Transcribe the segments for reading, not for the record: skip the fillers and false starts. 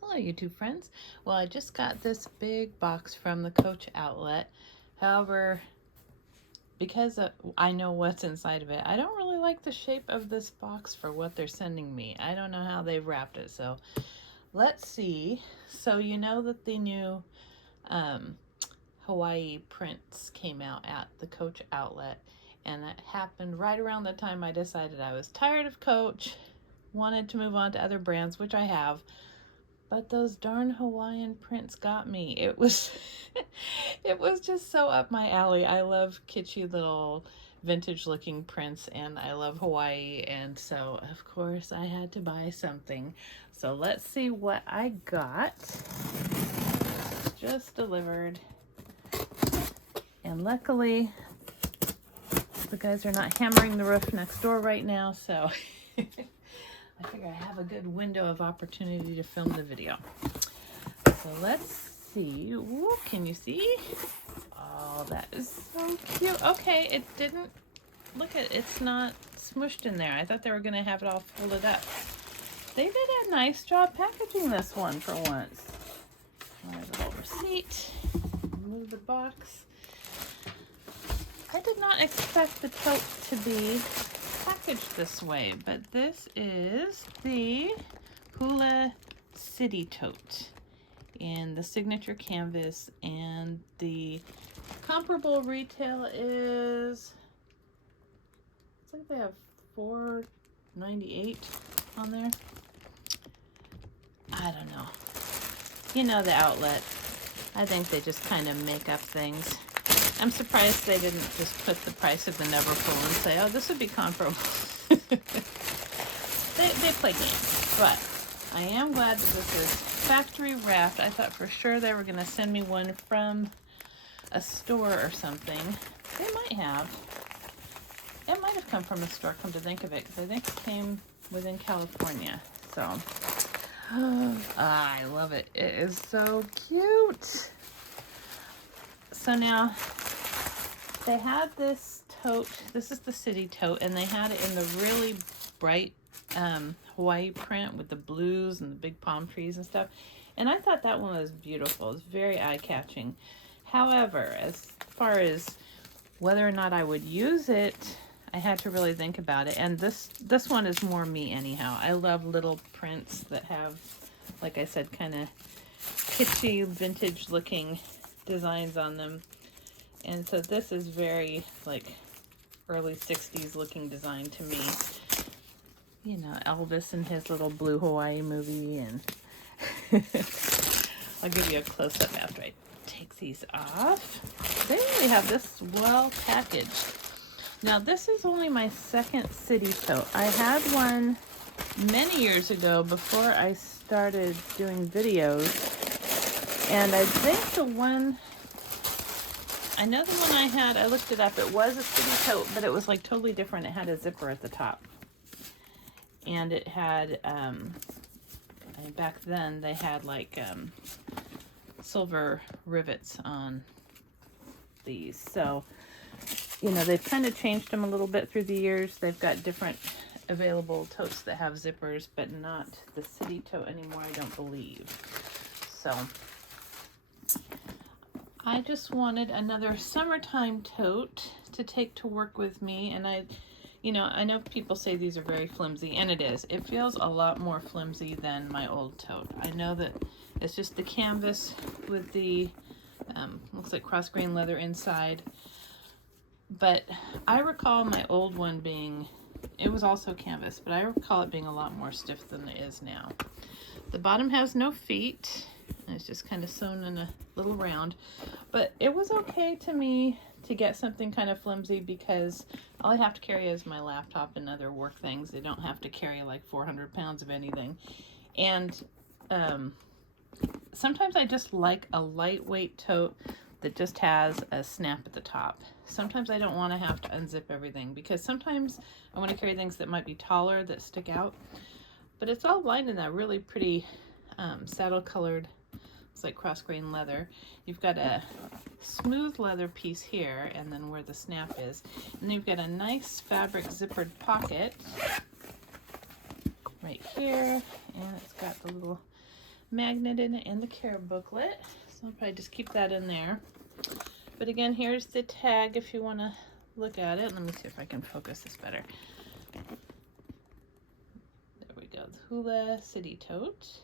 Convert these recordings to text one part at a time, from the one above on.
Hello YouTube friends. Well, I just got this big box from the Coach outlet. However, because I know what's inside of it, I don't really like the shape of this box for what they're sending me. I don't know how they've wrapped it, so let's see. So you know that the new Hawaii prints came out at the Coach outlet, and that happened right around the time I decided I was tired of Coach, wanted to move on to other brands, which I have. But those darn Hawaiian prints got me. It was it was just so up my alley. I love kitschy little vintage looking prints, and I love Hawaii, and so of course I had to buy something. So let's see what I got. Just delivered. And luckily the guys are not hammering the roof next door right now, so I figure I have a good window of opportunity to film the video. So let's see. Ooh, can you see? Oh, that is so cute. Okay, it didn't, look at, it's not smushed in there. I thought they were going to have it all folded up. They did a nice job packaging this one for once. My little receipt. Move the box. I did not expect the tote to be packaged this way, but this is the Hula City Tote in the signature canvas, and the comparable retail is, I think they have $4.98 on there. I don't know. You know the outlet. I think they just kind of make up things. I'm surprised they didn't just put the price of the Neverfull and say, oh, this would be comparable. they play games, but I am glad that this is factory wrapped. I thought for sure they were going to send me one from a store or something. They might have. It might have come from a store, come to think of it, because I think it came within California. So, I love it. It is so cute. So now, they had this tote, this is the city tote, and they had it in the really bright Hawaii print with the blues and the big palm trees and stuff. And I thought that one was beautiful. It's very eye-catching. However, as far as whether or not I would use it, I had to really think about it. And this one is more me anyhow. I love little prints that have, like I said, kind of kitschy, vintage-looking designs on them. And so this is very like early 60s looking design to me. You know, Elvis and his little blue Hawaii movie. And I'll give you a close-up after I take these off. They really have this well packaged. Now this is only my second city tote. I had one many years ago before I started doing videos. And I think the one, I know the one I had, I looked it up, it was a city tote, but it was like totally different. It had a zipper at the top. And it had, back then they had like silver rivets on these. So, you know, they've kind of changed them a little bit through the years. They've got different available totes that have zippers, but not the city tote anymore, I don't believe. So I just wanted another summertime tote to take to work with me. And I know people say these are very flimsy, and it is. It feels a lot more flimsy than my old tote. I know that it's just the canvas with the, looks like cross grain leather inside. But I recall my old one being, it was also canvas, but I recall it being a lot more stiff than it is now. The bottom has no feet. It's just kind of sewn in a little round, but it was okay to me to get something kind of flimsy because all I have to carry is my laptop and other work things. They don't have to carry like 400 pounds of anything. And sometimes I just like a lightweight tote that just has a snap at the top. Sometimes I don't want to have to unzip everything because sometimes I want to carry things that might be taller that stick out. But it's all lined in that really pretty saddle colored It's like cross grain leather. You've got a smooth leather piece here, and then where the snap is. And then you've got a nice fabric zippered pocket right here, and it's got the little magnet in it and the care booklet. So I'll probably just keep that in there. But again, here's the tag if you want to look at it. Let me see if I can focus this better. There we go. The Hula City Tote.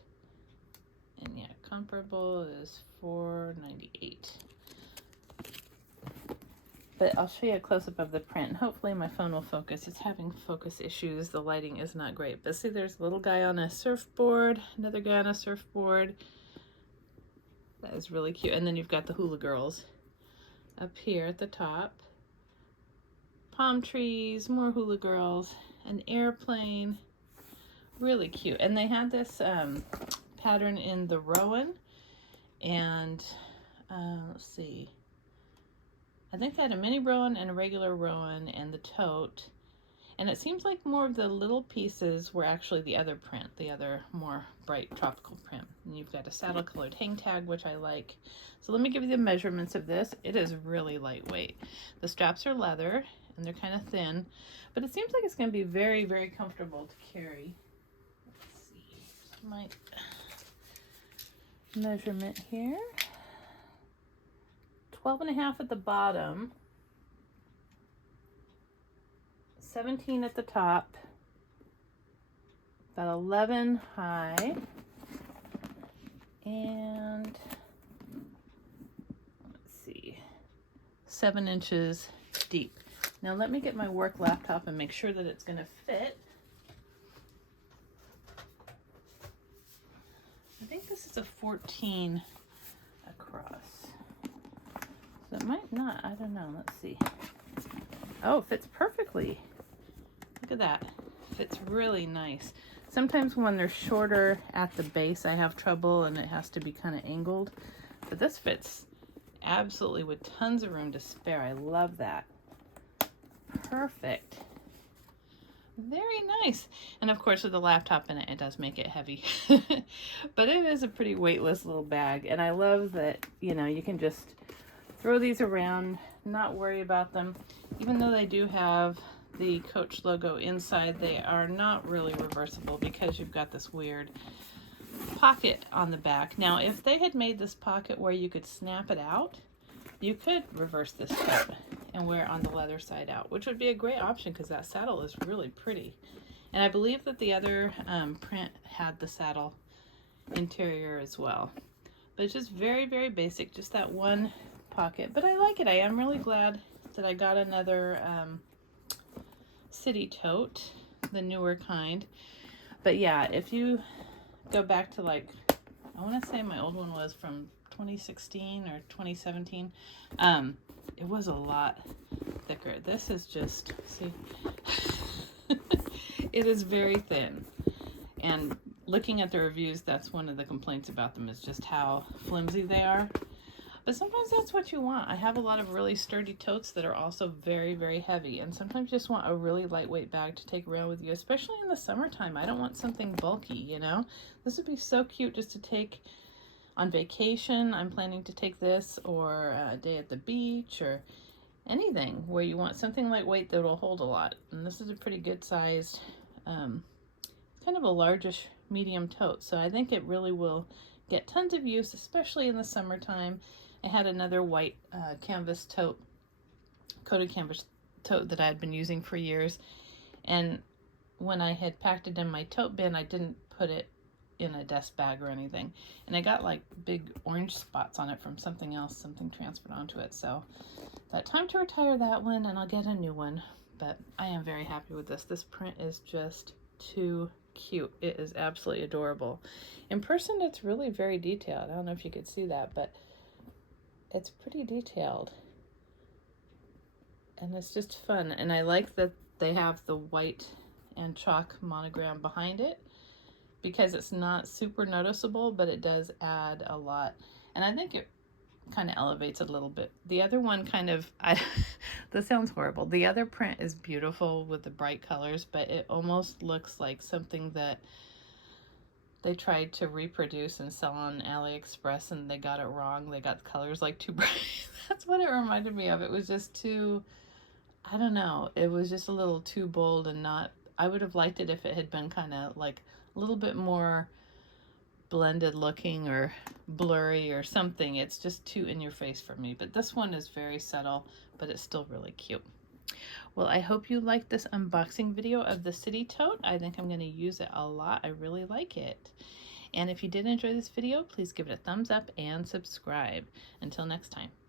And yeah, comparable is $4.98. But I'll show you a close-up of the print. Hopefully my phone will focus. It's having focus issues. The lighting is not great. But see, there's a little guy on a surfboard, another guy on a surfboard. That is really cute. And then you've got the Hula girls up here at the top. Palm trees, more Hula girls, an airplane. Really cute. And they had this pattern in the Rowan, and let's see, I think they had a mini Rowan and a regular Rowan and the Tote, and it seems like more of the little pieces were actually the other print, the other more bright tropical print. And you've got a saddle colored hang tag, which I like. So let me give you the measurements of this. It is really lightweight. The straps are leather and they're kind of thin, but it seems like it's going to be very, very comfortable to carry. Let's see, my measurement here. 12.5 at the bottom, 17 at the top, about 11 high, and let's see, 7 inches deep. Now let me get my work laptop and make sure that it's going to fit. I think this is a 14 across. So it might not, I don't know, let's see. Oh, it fits perfectly. Look at that. Fits really nice. Sometimes when they're shorter at the base, I have trouble and it has to be kind of angled. But this fits absolutely with tons of room to spare. I love that. Perfect. Very nice. And of course with the laptop in it, it does make it heavy. But it is a pretty weightless little bag. And I love that, you know, you can just throw these around, not worry about them. Even though they do have the Coach logo inside, they are not really reversible because you've got this weird pocket on the back. Now, if they had made this pocket where you could snap it out, you could reverse this top and wear it on the leather side out, which would be a great option because that saddle is really pretty. And I believe that the other print had the saddle interior as well. But it's just very, very basic, just that one pocket. But I like it. I am really glad that I got another city tote, the newer kind. But yeah, if you go back to, like, I want to say my old one was from 2016 or 2017, it was a lot thicker. This is just, see, it is very thin. And looking at the reviews, that's one of the complaints about them, is just how flimsy they are. But sometimes that's what you want. I have a lot of really sturdy totes that are also very, very heavy. And sometimes you just want a really lightweight bag to take around with you, especially in the summertime. I don't want something bulky, you know? This would be so cute just to take on vacation. I'm planning to take this, or a day at the beach, or anything where you want something lightweight that will hold a lot. And this is a pretty good sized, kind of a largish medium tote. So I think it really will get tons of use, especially in the summertime. I had another white canvas tote, coated canvas tote that I had been using for years. And when I had packed it in my tote bin, I didn't put it in a desk bag or anything. And I got like big orange spots on it from something else, something transferred onto it. So that time to retire that one and I'll get a new one. But I am very happy with this. This print is just too cute. It is absolutely adorable. In person, it's really very detailed. I don't know if you could see that, but it's pretty detailed. And it's just fun. And I like that they have the white and chalk monogram behind it because it's not super noticeable, but it does add a lot. And I think it kind of elevates it a little bit. The other one kind of, this sounds horrible. The other print is beautiful with the bright colors, but it almost looks like something that they tried to reproduce and sell on AliExpress and they got it wrong. They got the colors like too bright. That's what it reminded me of. It was just too, I don't know, it was just a little too bold and not, I would have liked it if it had been kind of like a little bit more blended looking or blurry or something. It's just too in your face for me. But this one is very subtle, but it's still really cute. Well, I hope you liked this unboxing video of the City Tote. I think I'm going to use it a lot. I really like it. And if you did enjoy this video, please give it a thumbs up and subscribe. Until next time.